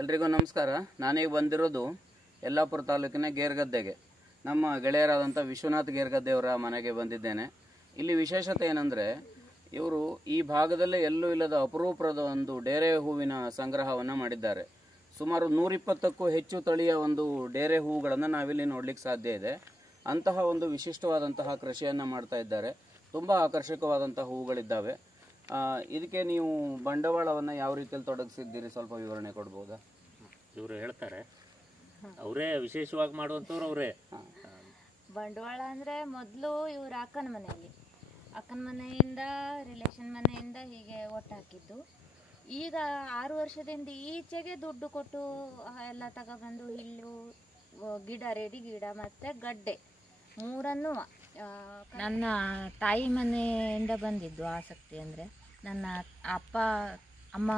ಎಲ್ರಿಗೂ ನಮಸ್ಕಾರ. ನಾನೀಗ ಬಂದಿರೋದು ಯಲ್ಲಾಪುರ ತಾಲೂಕಿನ ಗೇರ್ಗದ್ದೆಗೆ. ನಮ್ಮ ಗೆಳೆಯರಾದಂಥ ವಿಶ್ವನಾಥ್ ಗೇರ್ಗದ್ದೆಯವರ ಮನೆಗೆ ಬಂದಿದ್ದೇನೆ. ಇಲ್ಲಿ ವಿಶೇಷತೆ ಏನಂದರೆ, ಇವರು ಈ ಭಾಗದಲ್ಲೇ ಎಲ್ಲೂ ಇಲ್ಲದ ಅಪರೂಪದ ಒಂದು ಡೇರೆ ಹೂವಿನ ಸಂಗ್ರಹವನ್ನು ಮಾಡಿದ್ದಾರೆ. ಸುಮಾರು 120ಕ್ಕೂ ಹೆಚ್ಚು ತಳಿಯ ಒಂದು ಡೇರೆ ಹೂವುಗಳನ್ನು ನಾವಿಲ್ಲಿ ನೋಡಲಿಕ್ಕೆ ಸಾಧ್ಯ ಇದೆ. ಅಂತಹ ಒಂದು ವಿಶಿಷ್ಟವಾದಂತಹ ಕೃಷಿಯನ್ನು ಮಾಡ್ತಾ ಇದ್ದಾರೆ. ತುಂಬ ಆಕರ್ಷಕವಾದಂತಹ ಹೂವುಗಳಿದ್ದಾವೆ. ಇದಕ್ಕೆ ನೀವು ಬಂಡವಾಳವನ್ನು ಯಾವ ರೀತಿಯಲ್ಲಿ ತೊಡಗಿಸಿದ್ದೀರಿ, ಸ್ವಲ್ಪ ವಿವರಣೆ ಕೊಡ್ಬೋದಾ? ಇವರು ಹೇಳ್ತಾರೆ, ಅವರೇ ವಿಶೇಷವಾಗಿ ಮಾಡುವಂಥವ್ರು ಅವರೇ. ಬಂಡವಾಳ ಅಂದರೆ ಮೊದಲು ಇವ್ರ ಅಕ್ಕನ ಮನೆಯಿಂದ ರಿಲೇಷನ್ ಮನೆಯಿಂದ ಹೀಗೆ ಒಟ್ಟು ಹಾಕಿದ್ದು. ಈಗ 6 ವರ್ಷದಿಂದ ಈಚೆಗೆ ದುಡ್ಡು ಕೊಟ್ಟು ಎಲ್ಲ ತಗೊಬಂದು ಹಿಲ್ಲು ಗಿಡ, ರೆಡಿ ಗಿಡ ಮತ್ತು ಗಡ್ಡೆ ಮೂರನ್ನು ನನ್ನ ತಾಯಿ ಮನೆಯಿಂದ ಬಂದಿದ್ದು ಆಸಕ್ತಿ. ಅಂದರೆ ನನ್ನ ಅಪ್ಪ ಅಮ್ಮ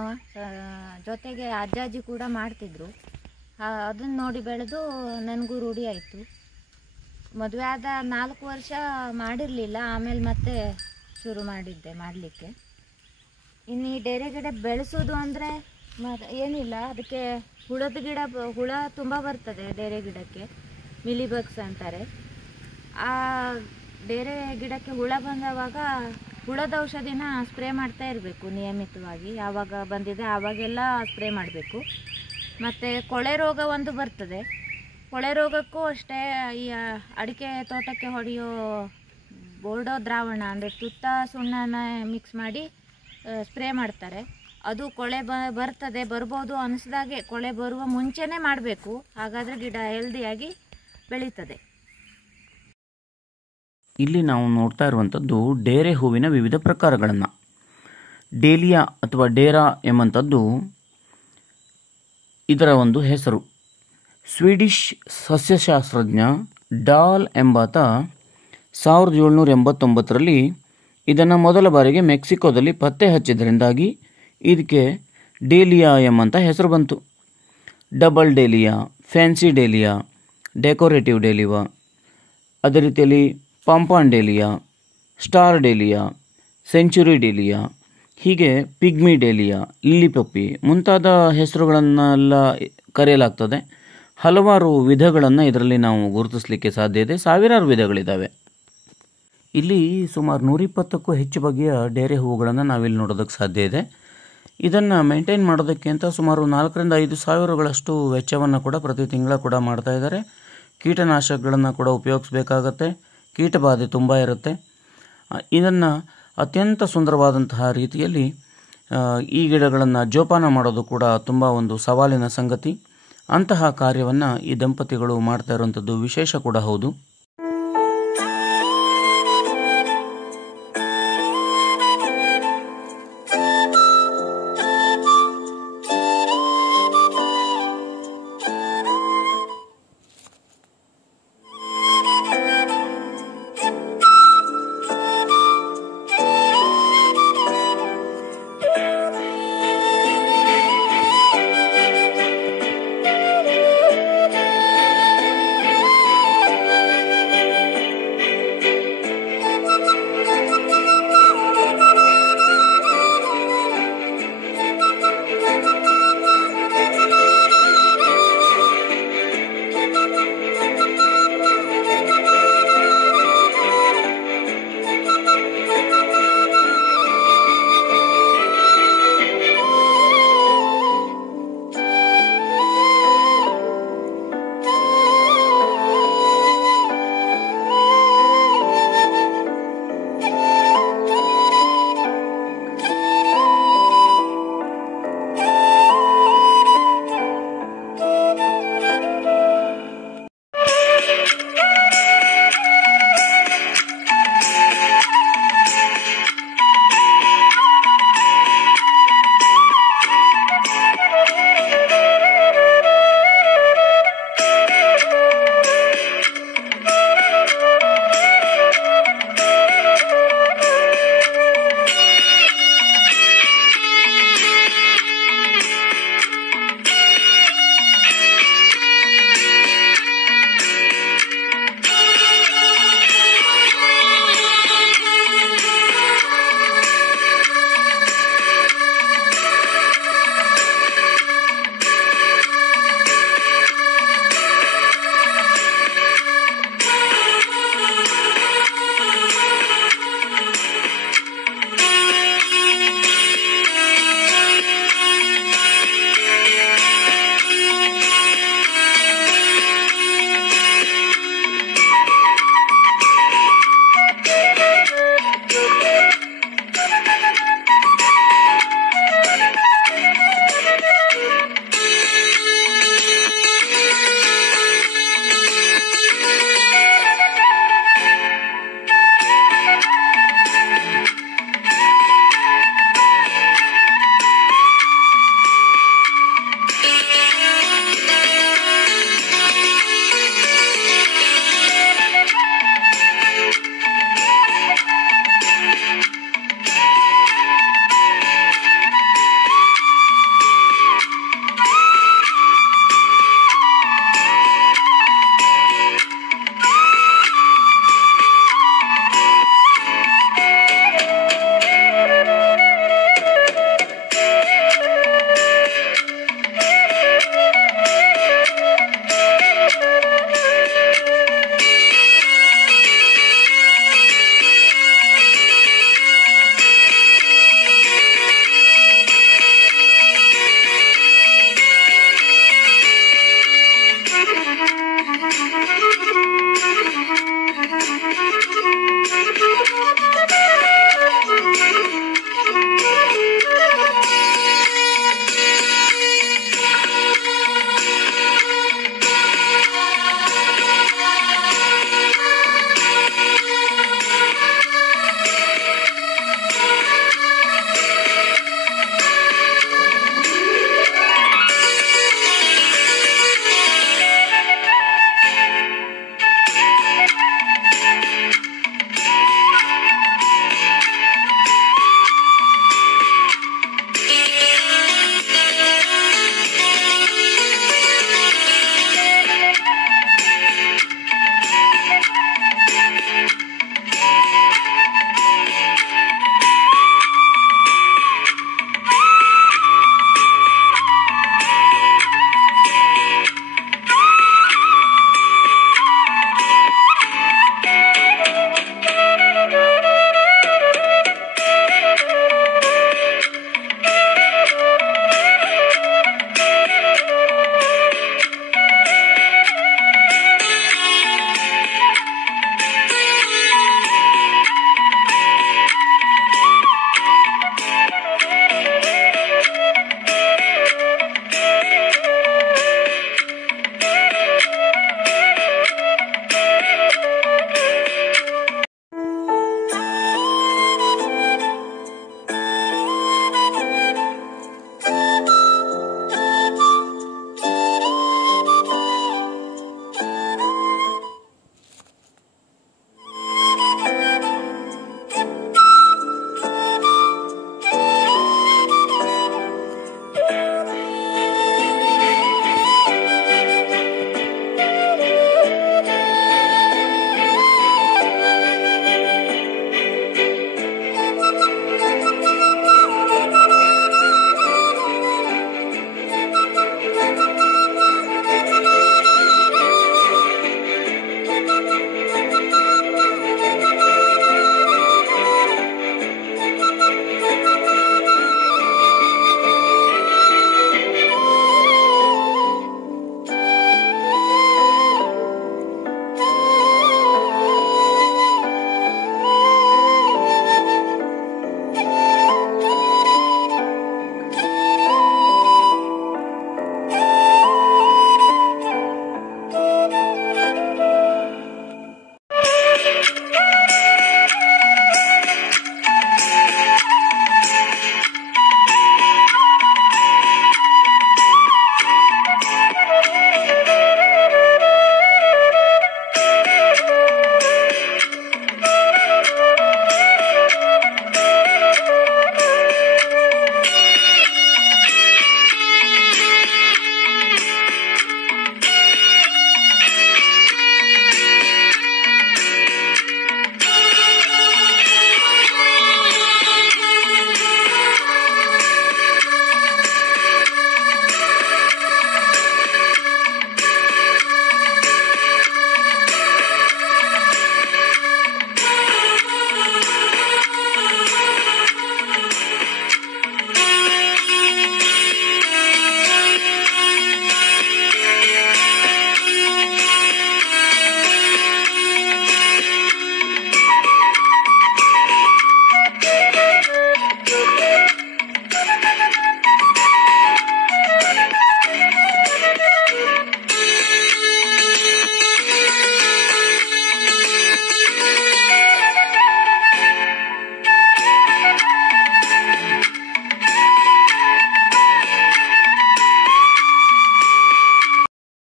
ಜೊತೆಗೆ ಅಜ್ಜಾಜಿ ಕೂಡ ಮಾಡ್ತಿದ್ರು. ಅದನ್ನು ನೋಡಿ ಬೆಳೆದು ನನಗೂ ರೂಢಿ ಆಯಿತು. ಮದುವೆ ಆದ 4 ವರ್ಷ ಮಾಡಿರಲಿಲ್ಲ, ಆಮೇಲೆ ಮತ್ತೆ ಶುರು ಮಾಡಿದ್ದೆ ಮಾಡಲಿಕ್ಕೆ. ಇನ್ನು ಈ ಡೇರೆ ಗಿಡ ಬೆಳೆಸೋದು ಅಂದರೆ ಏನಿಲ್ಲ, ಅದಕ್ಕೆ ಹುಳ ತುಂಬ ಬರ್ತದೆ ಡೇರೆ ಗಿಡಕ್ಕೆ. ಮಿಲಿಬಗ್ಸ್ ಅಂತಾರೆ. ಆ ಡೇರೆ ಗಿಡಕ್ಕೆ ಹುಳ ಬಂದವಾಗ ಹುಳದ ಔಷಧಿನ ಸ್ಪ್ರೇ ಮಾಡ್ತಾ ಇರಬೇಕು ನಿಯಮಿತವಾಗಿ. ಯಾವಾಗ ಬಂದಿದೆ ಆವಾಗೆಲ್ಲ ಸ್ಪ್ರೇ ಮಾಡಬೇಕು. ಮತ್ತು ಕೊಳೆ ರೋಗ ಒಂದು ಬರ್ತದೆ. ಕೊಳೆ ರೋಗಕ್ಕೂ ಅಷ್ಟೇ ಈ ಅಡಿಕೆ ತೋಟಕ್ಕೆ ಹೊಡೆಯೋ ಬೋರ್ಡೋ ದ್ರಾವಣ ಅಂದರೆ ತುತ್ತ ಸುಣ್ಣನ ಮಿಕ್ಸ್ ಮಾಡಿ ಸ್ಪ್ರೇ ಮಾಡ್ತಾರೆ. ಅದು ಕೊಳೆ ಬರ್ಬೋದು ಅನಿಸಿದಾಗೆ, ಕೊಳೆ ಬರುವ ಮುಂಚೆನೇ ಮಾಡಬೇಕು. ಹಾಗಾದರೆ ಗಿಡ ಹೆಲ್ದಿಯಾಗಿ ಬೆಳೀತದೆ. ಇಲ್ಲಿ ನಾವು ನೋಡ್ತಾ ಇರುವಂಥದ್ದು ಡೇರೆ ಹೂವಿನ ವಿವಿಧ ಪ್ರಕಾರಗಳನ್ನು. ಡೇಲಿಯಾ ಅಥವಾ ಡೇರಾ ಎಂಬಂಥದ್ದು ಇದರ ಒಂದು ಹೆಸರು. ಸ್ವೀಡಿಷ್ ಸಸ್ಯಶಾಸ್ತ್ರಜ್ಞ ಡಾಲ್ ಎಂಬಾತ 1789ರಲ್ಲಿ ಇದನ್ನು ಮೊದಲ ಬಾರಿಗೆ ಮೆಕ್ಸಿಕೋದಲ್ಲಿ ಪತ್ತೆ ಹಚ್ಚಿದ್ರಿಂದಾಗಿ ಇದಕ್ಕೆ ಡೇಲಿಯಾ ಎಂಬಂಥ ಹೆಸರು ಬಂತು. Double dahlia, fancy dahlia, decorative dahlia, ಅದೇ ರೀತಿಯಲ್ಲಿ pompon dahlia, star dahlia, century dahlia, ಹೀಗೆ ಪಿಗ್ಮಿ ಡೇಲಿಯಾ, ಲಿಲ್ಲಿ ಪಪ್ಪಿ ಮುಂತಾದ ಹೆಸರುಗಳನ್ನೆಲ್ಲ ಕರೆಯಲಾಗ್ತದೆ. ಹಲವಾರು ವಿಧಗಳನ್ನು ಇದರಲ್ಲಿ ನಾವು ಗುರುತಿಸಲಿಕ್ಕೆ ಸಾಧ್ಯ ಇದೆ. ಸಾವಿರಾರು ವಿಧಗಳಿದ್ದಾವೆ. ಇಲ್ಲಿ ಸುಮಾರು 120ಕ್ಕೂ ಹೆಚ್ಚು ಬಗೆಯ ಡೇರೆ ಹೂವುಗಳನ್ನು ನಾವಿಲ್ಲಿ ನೋಡೋದಕ್ಕೆ ಸಾಧ್ಯ ಇದೆ. ಇದನ್ನು ಮೇಂಟೈನ್ ಮಾಡೋದಕ್ಕೆ ಅಂತ ಸುಮಾರು 4ರಿಂದ 5 ಸಾವಿರಗಳಷ್ಟು ವೆಚ್ಚವನ್ನು ಕೂಡ ಪ್ರತಿ ತಿಂಗಳ ಕೂಡ ಮಾಡ್ತಾ ಇದ್ದಾರೆ. ಕೀಟನಾಶಕಗಳನ್ನು ಕೂಡ ಉಪಯೋಗಿಸಬೇಕಾಗತ್ತೆ. ಕೀಟಬಾಧೆ ತುಂಬ ಇರುತ್ತೆ. ಇದನ್ನು ಅತ್ಯಂತ ಸುಂದರವಾದಂತಹ ರೀತಿಯಲ್ಲಿ ಈ ಗಿಡಗಳನ್ನು ಜೋಪಾನ ಮಾಡೋದು ಕೂಡ ತುಂಬ ಒಂದು ಸವಾಲಿನ ಸಂಗತಿ. ಅಂತಹ ಕಾರ್ಯವನ್ನು ಈ ದಂಪತಿಗಳು ಮಾಡ್ತಾ ಇರುವಂಥದ್ದು ವಿಶೇಷ ಕೂಡ ಹೌದು.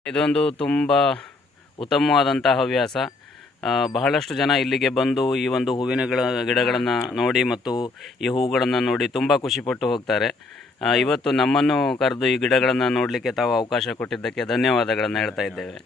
ಇದೊಂದು ತುಂಬ ಉತ್ತಮವಾದಂಥ ಹವ್ಯಾಸ. ಬಹಳಷ್ಟು ಜನ ಇಲ್ಲಿಗೆ ಬಂದು ಈ ಒಂದು ಹೂವಿನ ಗಿಡಗಳನ್ನು ನೋಡಿ ಮತ್ತು ಈ ಹೂಗಳನ್ನು ನೋಡಿ ತುಂಬ ಖುಷಿಪಟ್ಟು ಹೋಗ್ತಾರೆ. ಇವತ್ತು ನಮ್ಮನ್ನು ಕರೆದು ಈ ಗಿಡಗಳನ್ನು ನೋಡಲಿಕ್ಕೆ ತಾವು ಅವಕಾಶ ಕೊಟ್ಟಿದ್ದಕ್ಕೆ ಧನ್ಯವಾದಗಳನ್ನು ಹೇಳ್ತಾ ಇದ್ದೇವೆ.